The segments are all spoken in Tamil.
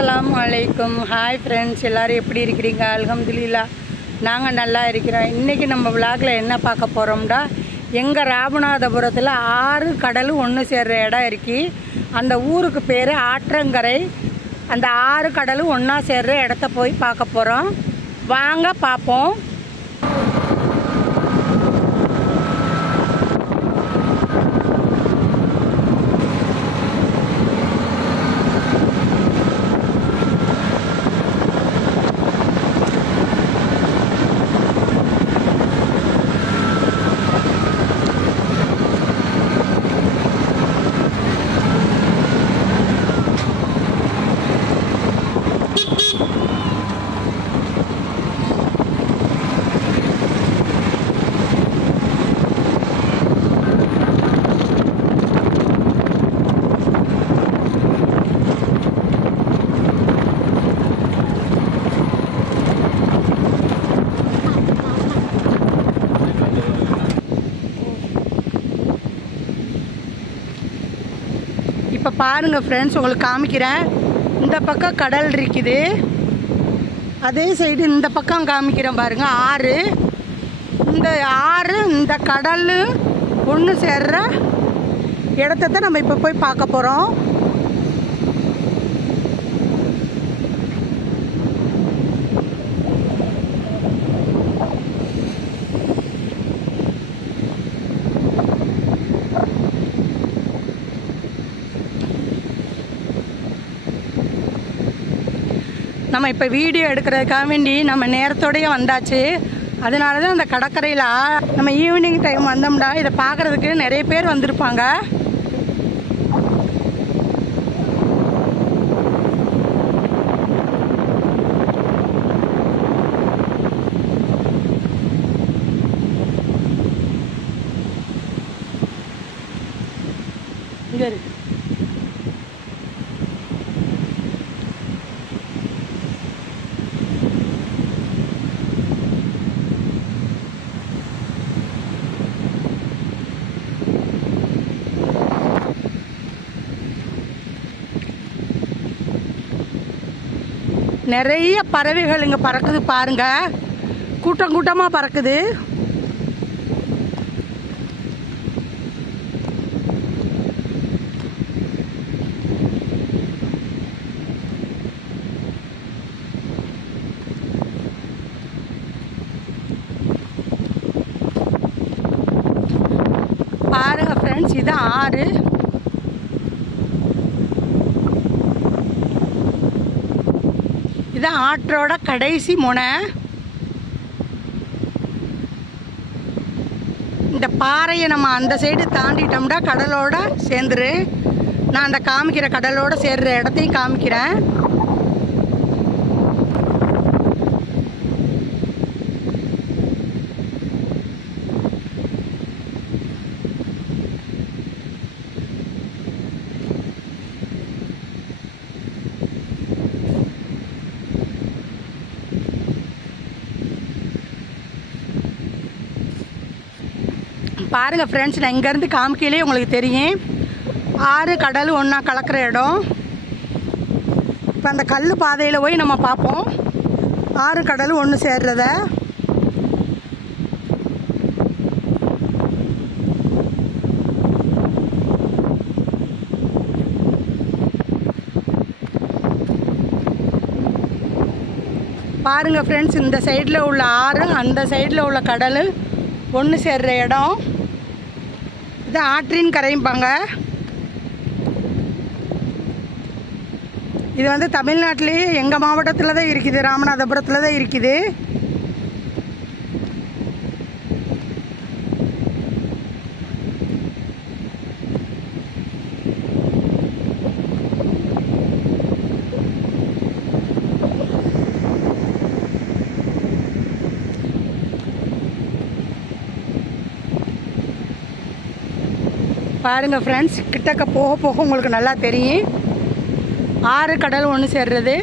அஸ்ஸலாமு அலைக்கும். ஹாய் ஃப்ரெண்ட்ஸ், எல்லோரும் எப்படி இருக்கிறீங்க? அல்ஹம்துலில்லாஹ் நாங்கள் நல்லா இருக்கிறோம். இன்றைக்கி நம்ம விளாகில் என்ன பார்க்க போகிறோம்டா, எங்கள் ராமநாதபுரத்தில் 6 கடலும் ஒன்று சேர்கிற இடம் இருக்குது. அந்த ஊருக்கு பேர் ஆற்றங்கரை. அந்த 6 கடலும் ஒன்றா சேர்கிற இடத்த போய் பார்க்க போகிறோம். வாங்க பார்ப்போம். இப்போ பாருங்கள் ஃப்ரெண்ட்ஸ், உங்களுக்கு காமிக்கிறேன். இந்த பக்கம் கடல் இருக்குது, அதே சைடு இந்த பக்கம் காமிக்கிறேன் பாருங்கள் ஆறு. இந்த ஆறு இந்த கடல் ஒன்று சேர்ற இடத்த நம்ம இப்போ போய் பார்க்க போகிறோம். நம்ம இப்போ வீடியோ எடுக்கிறதுக்காக வேண்டி நம்ம நேரத்தோடையே வந்தாச்சு. அதனால தான் அந்த கடற்கரையில் நம்ம ஈவினிங் டைம் வந்தோம்னா இதை பார்க்குறதுக்கு நிறைய பேர் வந்திருப்பாங்க. இங்கே இருக்கு. நிறைய பறவைகள் இங்கே பறக்குது பாருங்க, கூட்டம் கூட்டமாக பறக்குது. பாருங்க ஃப்ரெண்ட்ஸ், இது ஆறு. இது ஆற்றோட கடைசி முனை. இந்த பாறையை நம்ம அந்த சைடு தாண்டிட்டோம்னா கடலோட சேர்ந்துரு. நான் அந்த காமிக்கிற கடலோட சேர்ற இடத்தையும் காமிக்கிறேன். பாருங்கள் ஃப்ரெண்ட்ஸ், நான் இங்கேருந்து காமிக்கையிலே உங்களுக்கு தெரியும், 6 கடல் ஒன்றா கலக்கிற இடம். இப்போ அந்த கல் பாதையில் போய் நம்ம பார்ப்போம் 6 கடலும் ஒன்று சேர்றத. பாருங்கள் ஃப்ரெண்ட்ஸ், இந்த சைடில் உள்ள ஆறு அந்த சைடில் உள்ள கடல் ஒன்று சேர்ற இடம். இது ஆற்றின் கரைம்பாங்க. இது வந்து தமிழ்நாட்டிலேயே எங்கள் மாவட்டத்தில் தான் இருக்குது, ராமநாதபுரத்தில் தான் இருக்குது. பாருங்கள் ஃப்ரெண்ட்ஸ், கிட்டக்க போக போக உங்களுக்கு நல்லா தெரியும் 6 கடல் ஒன்று சேர்றது.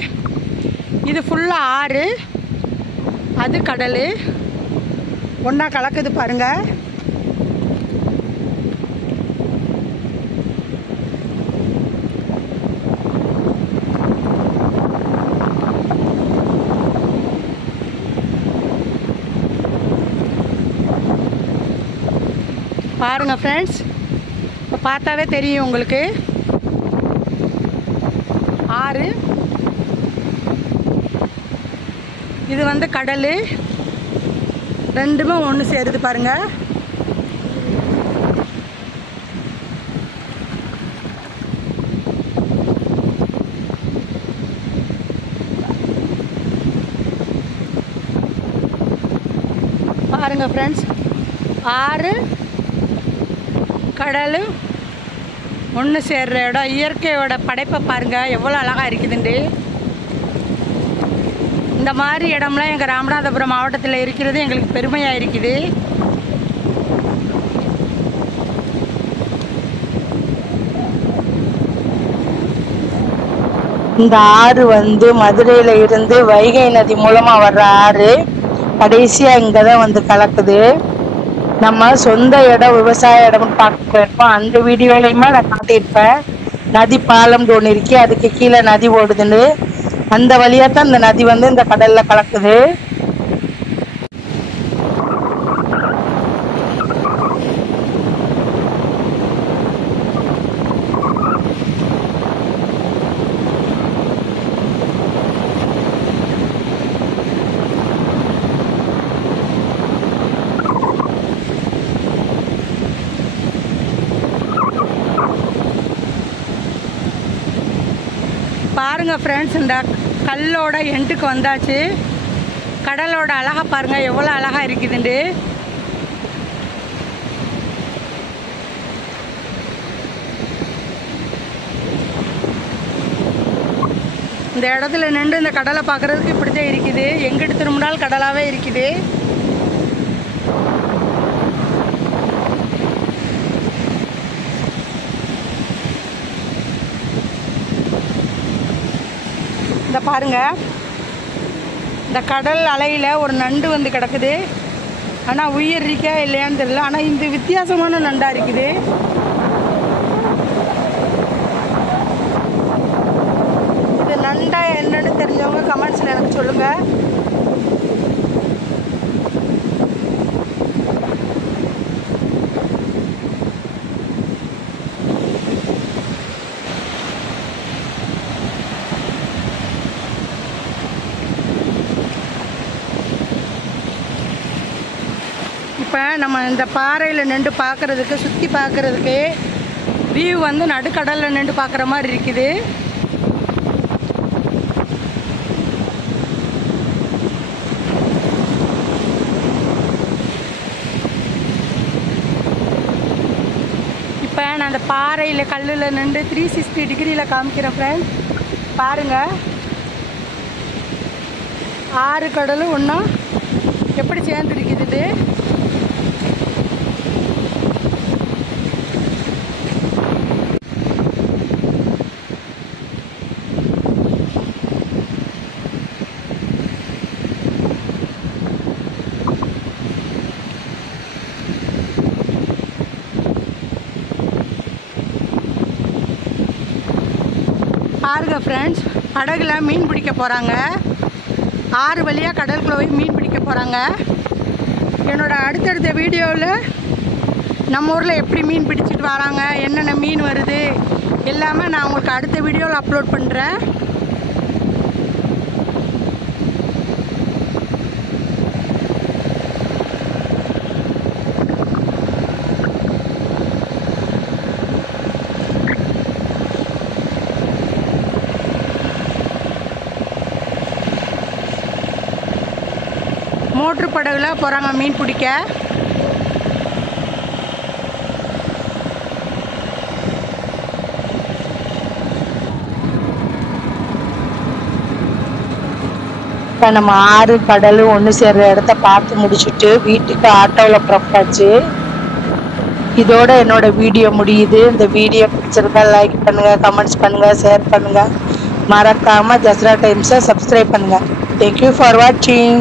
இது ஃபுல்லாக ஆறு, அது கடல் ஒன்றா கலக்குது பாருங்கள். பாருங்கள் ஃப்ரெண்ட்ஸ், இப்போ பார்த்தாவே தெரியும் உங்களுக்கு. ஆறு, இது வந்து கடல், ரெண்டுமே ஒன்று சேருது பாருங்கள். பாருங்கள் ஃப்ரெண்ட்ஸ், ஆறு கடல் ஒன்று சேர்ற இடம். இயற்கையோட படைப்பை பாருங்கள் எவ்வளோ அழகாக இருக்குதுண்டு. இந்த மாதிரி இடம்லாம் எங்கள் ராமநாதபுரம் மாவட்டத்தில் இருக்கிறது எங்களுக்கு பெருமையாக இருக்குது. இந்த ஆறு வந்து மதுரையில் இருந்து வைகை நதி மூலமாக வர்ற ஆறு கடைசியாக இங்கே தான் வந்து கலக்குது. நம்ம சொந்த இடம், விவசாய இடம்னு பார்க்க போயிருப்போம். அந்த வீடியோலையுமே நான் காட்டியிருப்பேன். நதி பாலம் ஒன்று இருக்கு, அதுக்கு கீழே நதி ஓடுதுன்னு. அந்த வழியாக தான் இந்த நதி வந்து இந்த கடலில் கலக்குது. பாருங்கள் ஃப்ரெண்ட்ஸ், இந்த கல்லோட எண்டுக்கு வந்தாச்சு. கடலோட அழகா பாருங்கள் எவ்வளோ அழகாக இருக்குதுண்டு. இந்த இடத்துல நின்று இந்த கடலை பார்க்குறதுக்கு இப்படி தான் இருக்குது. எங்கிட்டு திரும்பினாலும் கடலாகவே இருக்குது. இந்த பாருங்க, இந்த கடல் அலையில் ஒரு நண்டு வந்து கிடக்குது. ஆனால் உயிர் இருக்கா இல்லையான்னு தெரியல. ஆனால் இந்த வித்தியாசமான நண்டாக இருக்குது. இது நண்டா என்னன்னு தெரிஞ்சவங்க கமெண்ட்ஸில் எனக்கு சொல்லுங்கள். இப்போ நம்ம இந்த பாறையில் நின்று பார்க்குறதுக்கு, சுற்றி பார்க்குறதுக்கு வியூ வந்து நடுக்கடலில் நின்று பார்க்குற மாதிரி இருக்குது. இப்போ நான் அந்த பாறையில் கல்லில் நின்று 360 டிகிரியில் காமிக்கிறேன் ஃப்ரெண்ட்ஸ். பாருங்கள், ஆறு கடலும் ஒன்றா எப்படி சேர்ந்துருக்குது. பாருங்க ஃப்ரெண்ட்ஸ், படகுல மீன் பிடிக்க போகிறாங்க. ஆறு வழியாக கடலுக்குள்ள போய் மீன் பிடிக்க போகிறாங்க. என்னோடய அடுத்தடுத்த வீடியோவில் நம்ம ஊரில் எப்படி மீன் பிடிச்சிட்டு வராங்க, என்னென்ன மீன் வருது எல்லாமே நான் உங்களுக்கு அடுத்த வீடியோவில் அப்லோட் பண்ணுறேன். மோட்ரு படகுல போகிறாங்க மீன் பிடிக்க. இப்போ நம்ம ஆறு கடல் ஒன்று சேர்ற இடத்த பார்த்து முடிச்சுட்டு வீட்டுக்கு ஆட்டோவில் புறப்பட்டாச்சு. இதோட என்னோட வீடியோ முடியுது. இந்த வீடியோ பிடிச்சிருந்தா லைக் பண்ணுங்கள், கமெண்ட்ஸ் பண்ணுங்கள், ஷேர் பண்ணுங்கள். மறக்காமல் ஜஸ்ரா டைம்ஸை சப்ஸ்கிரைப் பண்ணுங்கள். தேங்க்யூ ஃபார் வாட்சிங்.